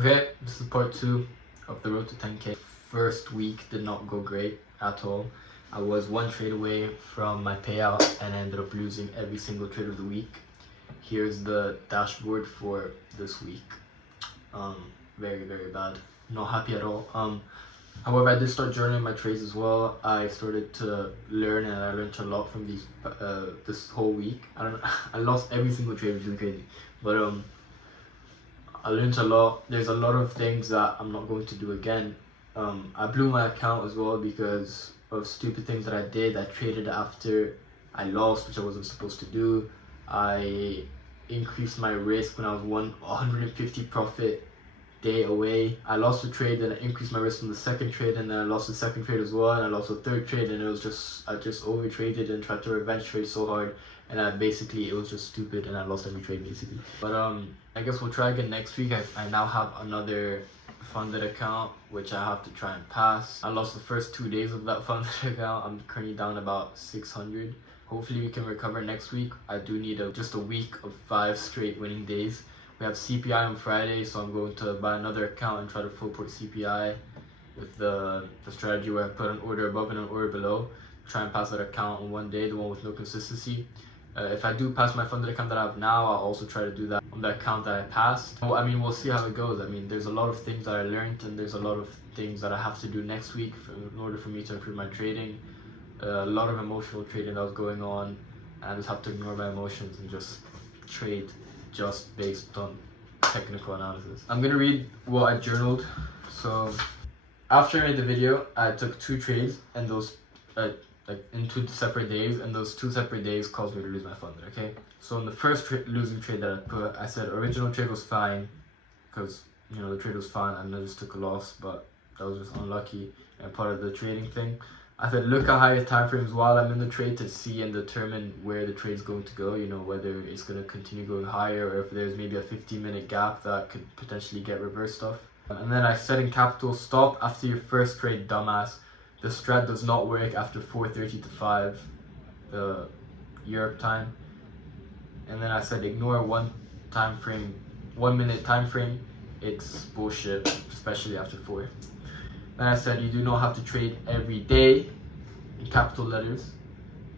Okay, this is part 2 of the road to 10k. First week did not go great at all. I was one trade away from my payout and I ended up losing every single trade of the week. Here's the dashboard for this week. Very, very bad. Not happy at all. However, I did start journaling my trades as well. I started to learn, and I learned a lot from these this whole week. I lost every single trade, which is crazy, but I learned a lot. There's a lot of things that I'm not going to do again. I blew my account as well because of stupid things that I did. I traded after I lost, which I wasn't supposed to do. I increased my risk when I was 150 profit day away. I lost a trade, then I increased my risk on the second trade, and then I lost the second trade as well, and I lost a third trade, and I just over traded and tried to revenge trade so hard, and it was just stupid, and I lost every trade basically. But I guess we'll try again next week. I now have another funded account which I have to try and pass. I lost the first 2 days of that funded account. I'm currently down about 600. Hopefully we can recover next week. I do need just a week of 5 straight winning days. We have CPI on Friday, so I'm going to buy another account and try to full port CPI with the strategy where I put an order above and an order below. Try and pass that account on one day, the one with no consistency. If I do pass my funded account that I have now, I'll also try to do that on the account that I passed. Well, I mean, we'll see how it goes. I mean, there's a lot of things that I learned, and there's a lot of things that I have to do next week in order for me to improve my trading. A lot of emotional trading that was going on, and I just have to ignore my emotions and just trade just based on technical analysis. I'm gonna read what I journaled. So after I made the video, I took 2 trades, and those like in 2 separate days, and those 2 separate days caused me to lose my funded. Okay, so in the first losing trade that I put, I said original trade was fine because the trade was fine, and I just took a loss, but that was just unlucky and part of the trading thing. I said look at higher time frames while I'm in the trade to see and determine where the trade's going to go, whether it's going to continue going higher or if there's maybe a 15-minute gap that could potentially get reversed off. And then I said in capital, stop after your first trade, dumbass. The strat does not work after 4:30 to 5 Europe time. And then I said ignore 1 minute time frame. It's bullshit, especially after 4. Then I said you do not have to trade every day in capital letters.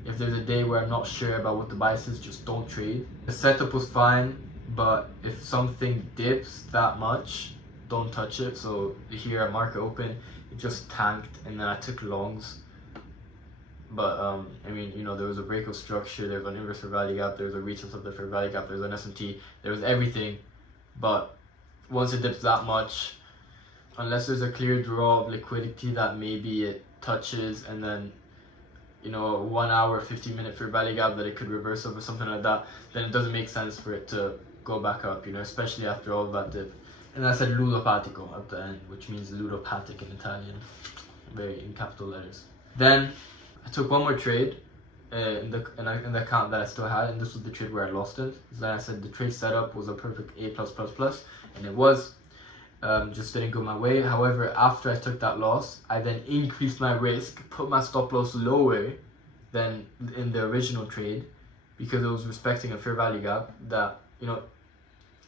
If there's a day where I'm not sure about what the bias is, just don't trade. The setup was fine, but if something dips that much, don't touch it. So here at market open, it just tanked, and then I took longs. But I mean, there was a break of structure, there was an inverse fair value gap, there was a retest of the fair value gap, there was an SMT, there was everything. But once it dips that much, unless there's a clear draw of liquidity that maybe it touches, and then a 1 hour 15-minute fair value gap that it could reverse over, something like that, then it doesn't make sense for it to go back up, especially after all that dip. And I said ludopatico at the end, which means ludopathic in Italian, very in capital letters. Then I took one more trade in the account that I still had, and this was the trade where I lost it. So then I said the trade setup was a perfect A+++, and it was. Just didn't go my way. However, after I took that loss, I then increased my risk, put my stop loss lower than in the original trade because it was respecting a fair value gap that,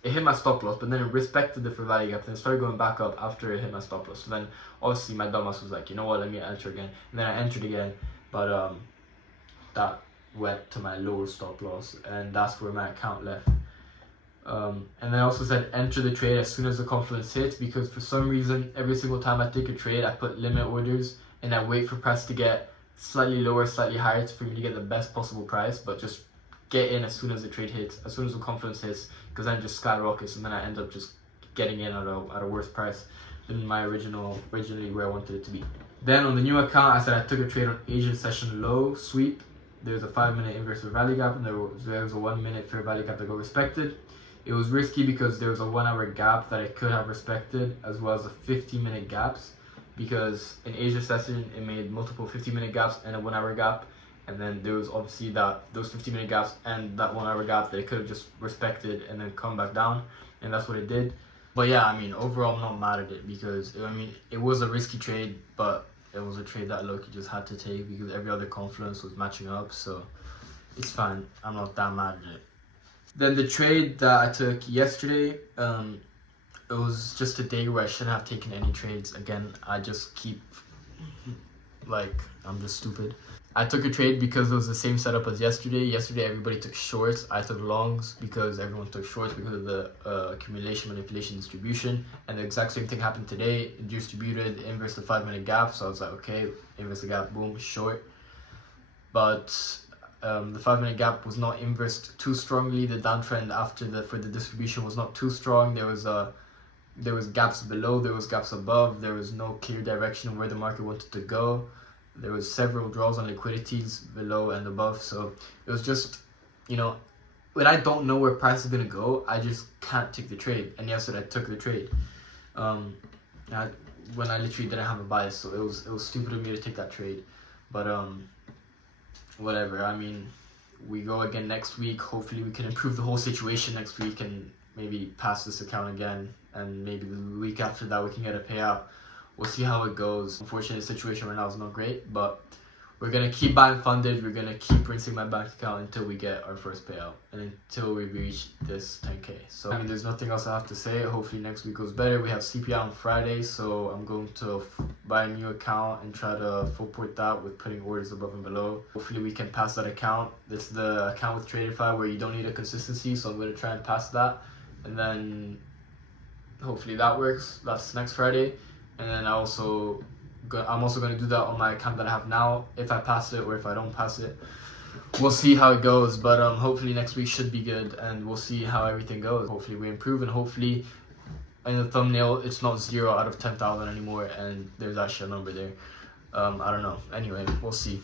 it hit my stop loss, but then it respected the fair value gap, then it started going back up after it hit my stop loss. So then obviously my dumbass was like, you know what, let me enter again. And then I entered again, but that went to my lower stop loss, and that's where my account left. And then I also said enter the trade as soon as the confluence hits, because for some reason every single time I take a trade I put limit orders and I wait for price to get slightly lower, slightly higher for me to get the best possible price, but just get in as soon as the trade hits, as soon as the confluence hits, because then it just skyrockets, and then I end up just getting in at a worse price than my originally where I wanted it to be. Then on the new account, I said I took a trade on Asian session low sweep. There's a 5-minute inverse fair value gap, and there was a 1-minute fair value gap that got respected. It was risky because there was a 1 hour gap that I could have respected, as well as a 15-minute gaps, because in Asia session it made multiple 15-minute gaps and a 1 hour gap, and then there was obviously those 15-minute gaps and that 1 hour gap that it could have just respected and then come back down, and that's what it did. But yeah, I mean, overall I'm not mad at it because it was a risky trade, but it was a trade that Loki just had to take because every other confluence was matching up, so it's fine. I'm not that mad at it. Then the trade that I took yesterday, it it was just a day where I shouldn't have taken any trades. Again, I just keep, like, I'm just stupid. I took a trade because it was the same setup as yesterday. Yesterday, everybody took shorts. I took longs because everyone took shorts because of the accumulation, manipulation, distribution. And the exact same thing happened today. It distributed, inverse the 5-minute gap. So I was like, okay, inverse the gap, boom, short. But the 5-minute gap was not inversed too strongly. The downtrend for the distribution was not too strong. There was gaps below, there was gaps above. There was no clear direction of where the market wanted to go. There was several draws on liquidities below and above, so it was just, you know, when I don't know where price is gonna go, I just can't take the trade. And yesterday I took the trade when I literally didn't have a bias, so it was stupid of me to take that trade. But whatever. I mean, we go again next week. Hopefully we can improve the whole situation next week and maybe pass this account again, and maybe the week after that we can get a payout. We'll see how it goes. Unfortunately, the situation right now is not great, but we're going to keep buying funded. We're going to keep rinsing my bank account until we get our first payout and until we reach this 10K. So, I mean, there's nothing else I have to say. Hopefully next week goes better. We have CPI on Friday, so I'm going to buy a new account and try to full port that with putting orders above and below. Hopefully we can pass that account. This is the account with Traderify where you don't need a consistency, so I'm going to try and pass that. And then hopefully that works. That's next Friday. And then I'm also going to do that on my account that I have now, if I pass it or if I don't pass it. We'll see how it goes, but hopefully next week should be good, and we'll see how everything goes. Hopefully we improve, and hopefully in the thumbnail it's not 0 out of 10,000 anymore, and there's actually a number there. I don't know. Anyway, we'll see.